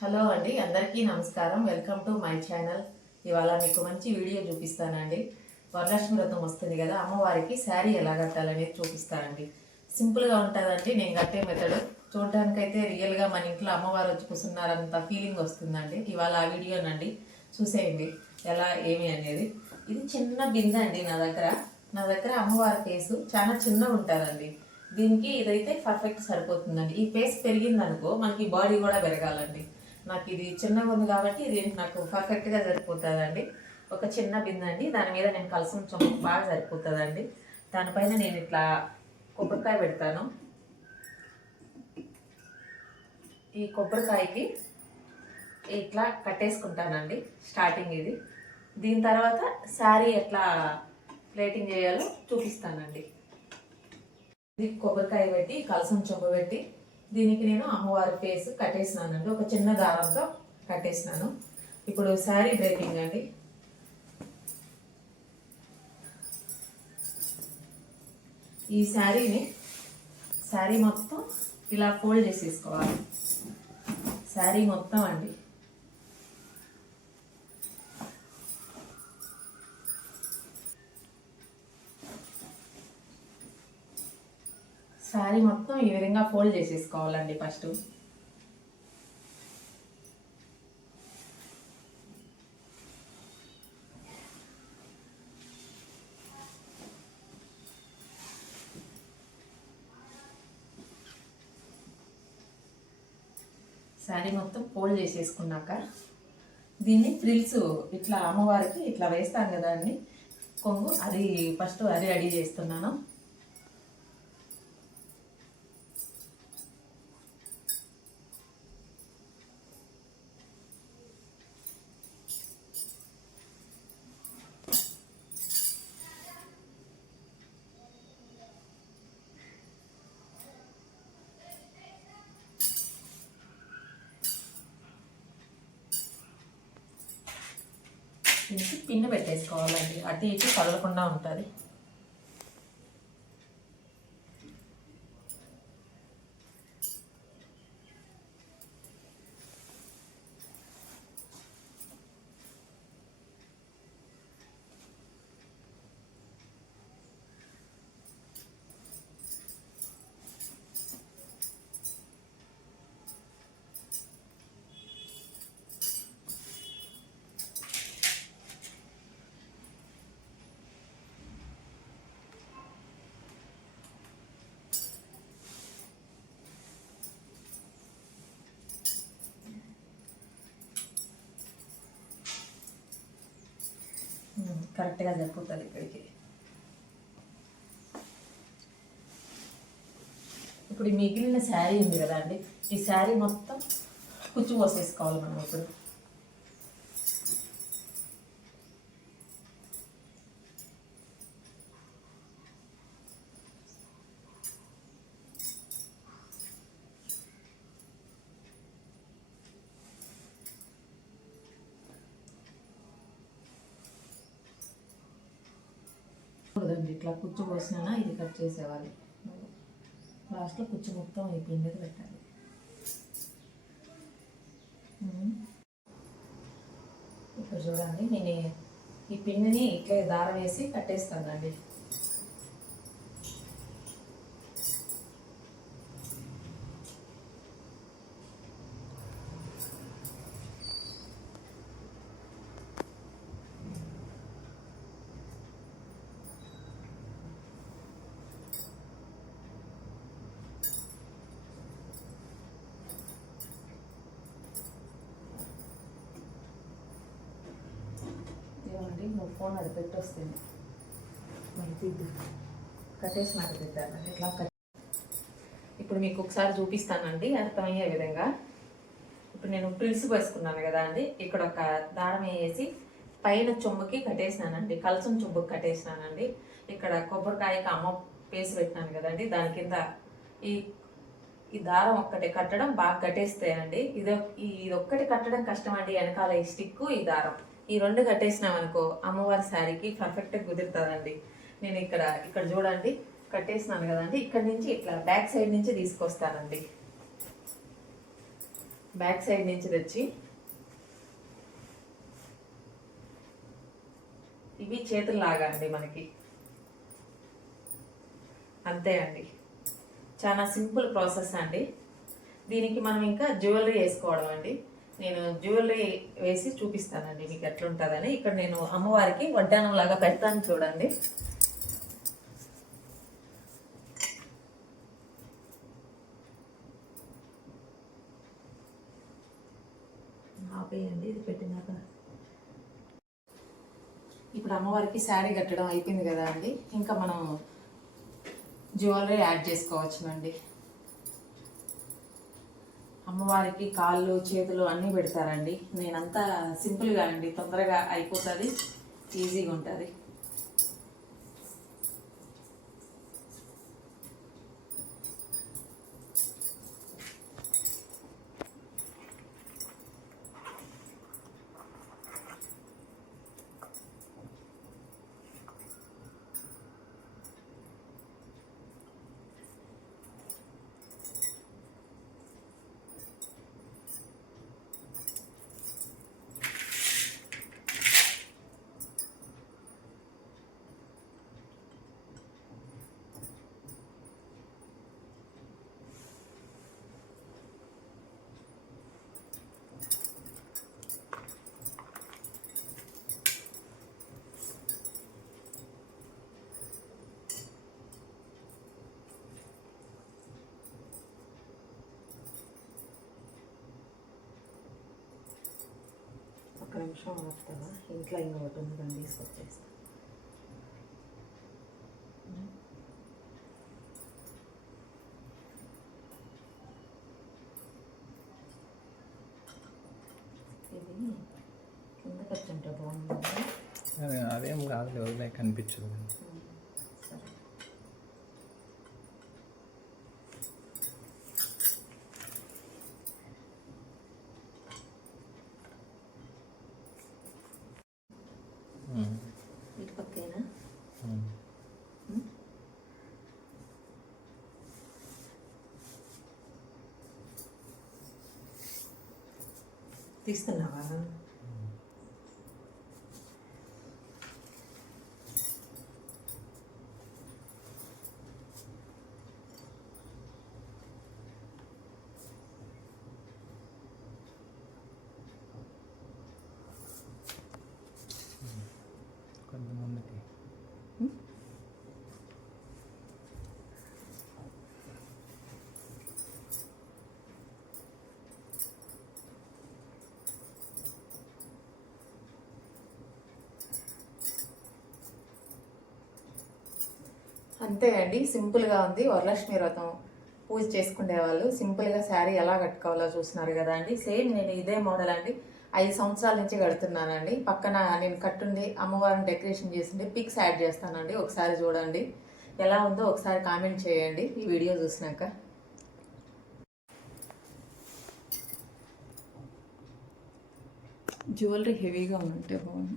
Hello అండి, అందరికీ నమస్కారం. Welcome to my channel. ఇవాళ మీకు మంచి వీడియో చూపిస్తానండి. వరలక్ష్మి వ్రతం వస్తుంది కదా, అమ్మవారికి శారీ ఎలా కట్టాలనేది చూపిస్తానండి. సింపుల్గా ఉంటుందండి. నేను కట్టే మెథడ్ చూడడానికైతే రియల్గా మన ఇంట్లో అమ్మవారు వచ్చి కూర్చున్నారంత ఫీలింగ్ వస్తుందండి. ఇవాళ ఆ వీడియోనండి, చూసేయండి ఎలా ఏమి అనేది. ఇది చిన్న బిందె అండి. నా దగ్గర అమ్మవారి ఫేసు చాలా చిన్నగా ఉంటుందండి. దీనికి ఇదైతే పర్ఫెక్ట్ సరిపోతుందండి. ఈ ఫేస్ పెరిగిందనుకో మనకి బాడీ కూడా పెరగాలండి. నాకు ఇది చిన్నగా ఉంది కాబట్టి ఇది నాకు పర్ఫెక్ట్గా సరిపోతుందండి. ఒక చిన్న బిందె అండి, దాని మీద నేను కలసం చొమ్ము బాగా సరిపోతుందండి. దానిపైన నేను ఇట్లా కొబ్బరికాయ పెడతాను. ఈ కొబ్బరికాయకి ఇట్లా కట్టేసుకుంటానండి స్టార్టింగ్ ఇది. దీని తర్వాత శారీ ఎట్లా ప్లేటింగ్ చేయాలో చూపిస్తానండి. ఇది కొబ్బరికాయ పెట్టి కలసం చొమ్ము పెట్టి దీనికి నేను అమ్మవారి ఫేస్ కట్టేసినానండి. ఒక చిన్న దారంతో కట్టేసినాను. ఇప్పుడు శారీ డ్రైపింగ్ అండి. ఈ శారీ మొత్తం ఇలా ఫోల్డ్ చేసేసుకోవాలి. శారీ మొత్తం అండి. శారీ మొత్తం ఈ విధంగా ఫోల్డ్ చేసేసుకోవాలండి. ఫస్ట్ శారీ మొత్తం ఫోల్డ్ చేసేసుకున్నాక దీన్ని ఫ్రిల్స్ ఇట్లా అమ్మవారికి ఇట్లా వేస్తాను కదా అండి, కొంగు. అది ఫస్ట్ అది రెడీ చేస్తున్నాను. దీనికి పిన్ను పెట్టేసుకోవాలండి, అటు ఇటు కదలకుండా ఉంటుంది. కరెక్ట్గా సరిపోతుంది ఇక్కడికి. ఇప్పుడు మిగిలిన శారీ ఉంది కదా అండి, ఈ శారీ మొత్తం కుచ్చు పోసేసుకోవాలి మనం ఇప్పుడు. ఇట్లా కుచ్చు పోసినా ఇది కట్ చేసేవాళ్ళు. లాస్ట్లో కుచ్చు మొత్తం అయిపోయింది పెట్టాలి. ఇప్పుడు చూడండి, నేను ఈ పిన్నిని ఇట్లే దారం వేసి కట్టేస్తానండి. నువ్వు ఫోన్ అది పెట్టొస్తుంది కట్టేసినాక పెట్టానండి. ఇట్లా ఇప్పుడు మీకు ఒకసారి చూపిస్తానండి అర్థమయ్యే విధంగా. ఇప్పుడు నేను ప్రిల్స్ వేసుకున్నాను కదా అండి, ఇక్కడ ఒక దారం వేసి పైన చొమ్ముకి కట్టేసినానండి, కలసం చొమ్ముకి కట్టేసినానండి. ఇక్కడ కొబ్బరికాయకి అమ్మ పేసి పెట్టినాను కదండి, దాని కింద ఈ ఈ దారం ఒక్కటి కట్టడం బాగా కట్టేస్తాయండి. ఇది ఒక్కటి కట్టడం కష్టం అండి. వెనకాల ఈ స్టిక్, ఈ దారం, ఈ రెండు కట్టేసినామనుకో అమ్మవారి శారీకి పర్ఫెక్ట్గా కుదురుతుందండి. నేను ఇక్కడ చూడండి కట్టేసినాను కదండి, ఇక్కడ నుంచి ఇట్లా బ్యాక్ సైడ్ నుంచి తీసుకొస్తానండి. బ్యాక్ సైడ్ నుంచి తెచ్చి ఇవి చేతుల్లాగా అండి మనకి. అంతే అండి, చాలా సింపుల్ ప్రాసెస్ అండి. దీనికి మనం ఇంకా జ్యువెలరీ వేసుకోవడం అండి. నేను జ్యువెలరీ వేసి చూపిస్తానండి మీకు ఎట్లుంటుందని. ఇక్కడ నేను అమ్మవారికి వడ్డానం లాగా పెడతాను చూడండి. ఆపేయండి ఇది పెట్టినాక. ఇప్పుడు అమ్మవారికి శారీ కట్టడం అయిపోయింది కదా అండి, ఇంకా మనం జ్యువెలరీ యాడ్ చేసుకోవచ్చునండి. అమ్మవారికి కాళ్ళు చేతులు అన్నీ పెడతారండి. నేనంతా సింపుల్గా అండి, తొందరగా అయిపోతుంది, ఈజీగా ఉంటుంది. ఒక నిమిషం ఆపుతావా? ఇంట్లో ఇంకొకటి ఉంది, దాన్ని తీసుకొచ్చేస్తా. ఇది కిందకి వచ్చుంటే బాగుంది. అదేం కాదు, వదిలే కనిపించదు. సరే, ఇటు పక్కైనా తీస్తున్నావా? కొంతమందికి అంతే అండి, సింపుల్గా ఉంది. వరలక్ష్మి వ్రతం పూజ చేసుకునే వాళ్ళు సింపుల్గా శారీ ఎలా కట్టుకోవాలో చూస్తున్నారు కదా అండి. సేమ్ నేను ఇదే మోడల్ అండి 5 సంవత్సరాల నుంచి కడుతున్నానండి. పక్కన నేను కట్టుండి అమ్మవారిని డెకరేషన్ చేసిండే పిక్స్ యాడ్ చేస్తానండి, ఒకసారి చూడండి. ఎలా ఉందో ఒకసారి కామెంట్ చేయండి ఈ వీడియో చూసినాక. జ్యువెలరీ హెవీగా ఉంటే బాగుంది.